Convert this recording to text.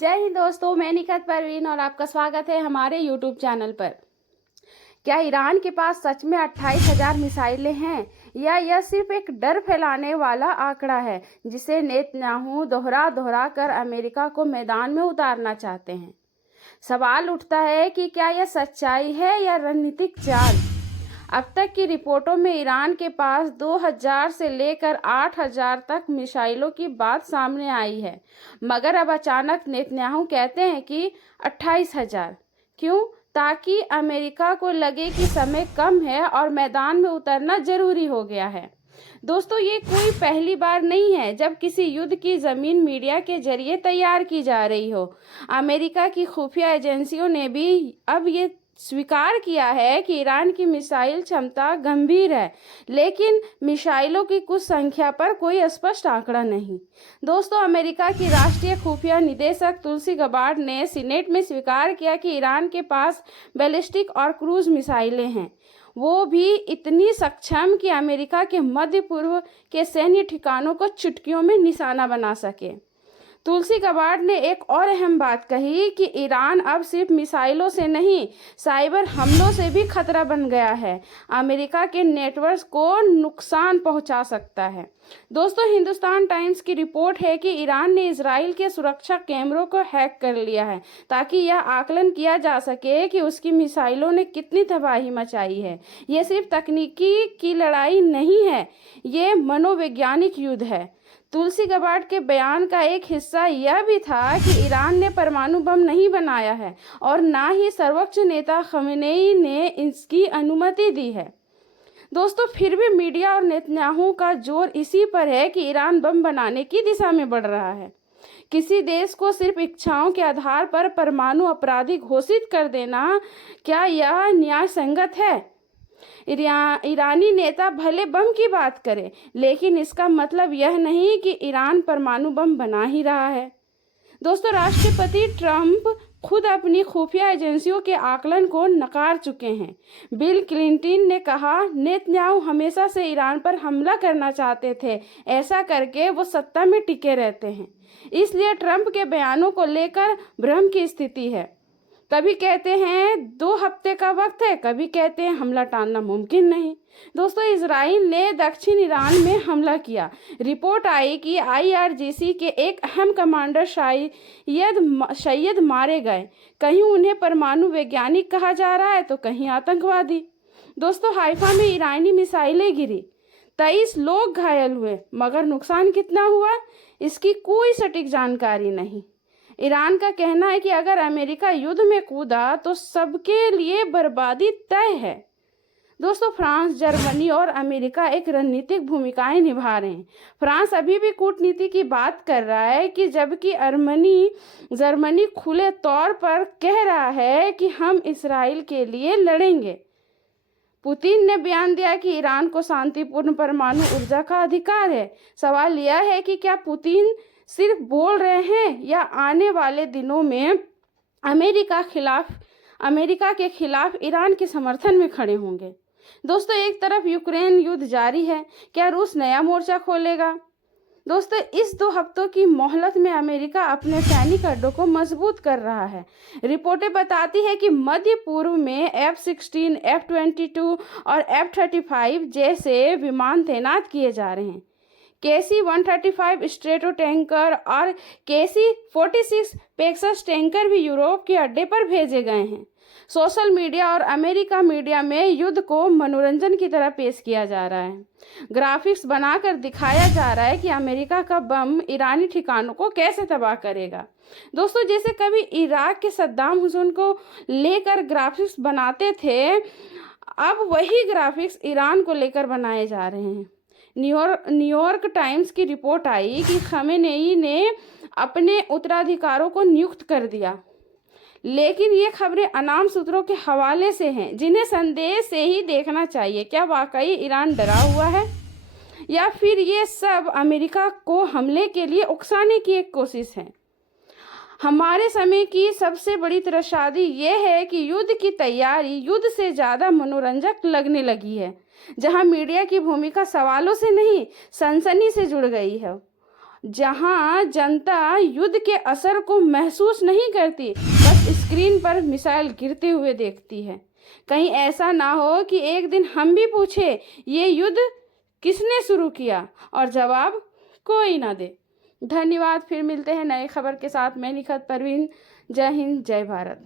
जय हिंद दोस्तों, मैं निखत परवीन और आपका स्वागत है हमारे यूट्यूब चैनल पर। क्या ईरान के पास सच में 28,000 मिसाइलें हैं या यह सिर्फ एक डर फैलाने वाला आंकड़ा है जिसे नेतन्याहू दोहरा दोहरा कर अमेरिका को मैदान में उतारना चाहते हैं। सवाल उठता है कि क्या यह सच्चाई है या रणनीतिक चाल। अब तक की रिपोर्टों में ईरान के पास 2000 से लेकर 8000 तक मिसाइलों की बात सामने आई है, मगर अब अचानक नेतन्याहू कहते हैं कि 28,000। क्यों? ताकि अमेरिका को लगे कि समय कम है और मैदान में उतरना जरूरी हो गया है। दोस्तों, ये कोई पहली बार नहीं है जब किसी युद्ध की जमीन मीडिया के जरिए तैयार की जा रही हो। अमेरिका की खुफिया एजेंसियों ने भी अब ये स्वीकार किया है कि ईरान की मिसाइल क्षमता गंभीर है, लेकिन मिसाइलों की कुछ संख्या पर कोई स्पष्ट आंकड़ा नहीं। दोस्तों, अमेरिका की राष्ट्रीय खुफिया निदेशक तुलसी गबार्ड ने सीनेट में स्वीकार किया कि ईरान के पास बैलिस्टिक और क्रूज मिसाइलें हैं, वो भी इतनी सक्षम कि अमेरिका के मध्य पूर्व के सैन्य ठिकानों को चुटकियों में निशाना बना सके। तुलसी गबार्ड ने एक और अहम बात कही कि ईरान अब सिर्फ मिसाइलों से नहीं, साइबर हमलों से भी खतरा बन गया है, अमेरिका के नेटवर्क को नुकसान पहुंचा सकता है। दोस्तों, हिंदुस्तान टाइम्स की रिपोर्ट है कि ईरान ने इजराइल के सुरक्षा कैमरों को हैक कर लिया है ताकि यह आकलन किया जा सके कि उसकी मिसाइलों ने कितनी तबाही मचाई है। ये सिर्फ तकनीकी की लड़ाई नहीं है, ये मनोवैज्ञानिक युद्ध है। तुलसी गबार्ड के बयान का एक हिस्सा यह भी था कि ईरान ने परमाणु बम नहीं बनाया है और ना ही सर्वोच्च नेता खमेनेई ने इसकी अनुमति दी है। दोस्तों, फिर भी मीडिया और नेतन्याहू का जोर इसी पर है कि ईरान बम बनाने की दिशा में बढ़ रहा है। किसी देश को सिर्फ इच्छाओं के आधार पर परमाणु अपराधी घोषित कर देना, क्या यह न्याय संगत है? ईरानी नेता भले बम की बात करें, लेकिन इसका मतलब यह नहीं कि ईरान परमाणु बम बना ही रहा है। दोस्तों, राष्ट्रपति ट्रंप खुद अपनी खुफिया एजेंसियों के आकलन को नकार चुके हैं। बिल क्लिंटन ने कहा, नेतन्याहू हमेशा से ईरान पर हमला करना चाहते थे, ऐसा करके वो सत्ता में टिके रहते हैं। इसलिए ट्रंप के बयानों को लेकर भ्रम की स्थिति है। कभी कहते हैं 2 हफ्ते का वक्त है, कभी कहते हैं हमला टालना मुमकिन नहीं। दोस्तों, इजराइल ने दक्षिण ईरान में हमला किया। रिपोर्ट आई कि IRGC के एक अहम कमांडर सैयद मारे गए। कहीं उन्हें परमाणु वैज्ञानिक कहा जा रहा है तो कहीं आतंकवादी। दोस्तों, हाइफा में ईरानी मिसाइलें गिरी, 23 लोग घायल हुए, मगर नुकसान कितना हुआ इसकी कोई सटीक जानकारी नहीं। ईरान का कहना है कि अगर अमेरिका युद्ध में कूदा तो सबके लिए बर्बादी तय है। दोस्तों, फ्रांस, जर्मनी और अमेरिका एक रणनीतिक भूमिकाएं निभा रहे हैं। फ्रांस अभी भी कूटनीति की बात कर रहा है कि जबकि जर्मनी खुले तौर पर कह रहा है कि हम इसराइल के लिए लड़ेंगे। पुतिन ने बयान दिया कि ईरान को शांतिपूर्ण परमाणु ऊर्जा का अधिकार है। सवाल यह है कि क्या पुतिन सिर्फ बोल रहे हैं या आने वाले दिनों में अमेरिका के खिलाफ ईरान के समर्थन में खड़े होंगे। दोस्तों, एक तरफ यूक्रेन युद्ध जारी है, क्या रूस नया मोर्चा खोलेगा? दोस्तों, इस 2 हफ्तों की मोहलत में अमेरिका अपने सैनिक अड्डों को मजबूत कर रहा है। रिपोर्टें बताती है कि मध्य पूर्व में F-16, F-22 और F-35 जैसे विमान तैनात किए जा रहे हैं। KC-135 स्ट्रेटो टैंकर और KC-46 पेगासस टैंकर भी यूरोप के अड्डे पर भेजे गए हैं। सोशल मीडिया और अमेरिका मीडिया में युद्ध को मनोरंजन की तरह पेश किया जा रहा है। ग्राफिक्स बनाकर दिखाया जा रहा है कि अमेरिका का बम ईरानी ठिकानों को कैसे तबाह करेगा। दोस्तों, जैसे कभी इराक के सद्दाम हुसैन को लेकर ग्राफिक्स बनाते थे, अब वही ग्राफिक्स ईरान को लेकर बनाए जा रहे हैं। न्यूयॉर्क टाइम्स की रिपोर्ट आई कि खमेनेई ने अपने उत्तराधिकारों को नियुक्त कर दिया, लेकिन ये खबरें अनाम सूत्रों के हवाले से हैं, जिन्हें संदेह से ही देखना चाहिए। क्या वाकई ईरान डरा हुआ है या फिर ये सब अमेरिका को हमले के लिए उकसाने की एक कोशिश है? हमारे समय की सबसे बड़ी त्रासदी यह है कि युद्ध की तैयारी युद्ध से ज़्यादा मनोरंजक लगने लगी है, जहां मीडिया की भूमिका सवालों से नहीं, सनसनी से जुड़ गई है। जहां जनता युद्ध के असर को महसूस नहीं करती, बस स्क्रीन पर मिसाइल गिरते हुए देखती है। कहीं ऐसा ना हो कि एक दिन हम भी पूछे ये युद्ध किसने शुरू किया और जवाब कोई ना दे। धन्यवाद। फिर मिलते हैं नए खबर के साथ। मैं निखत परवीन। जय हिंद, जय भारत।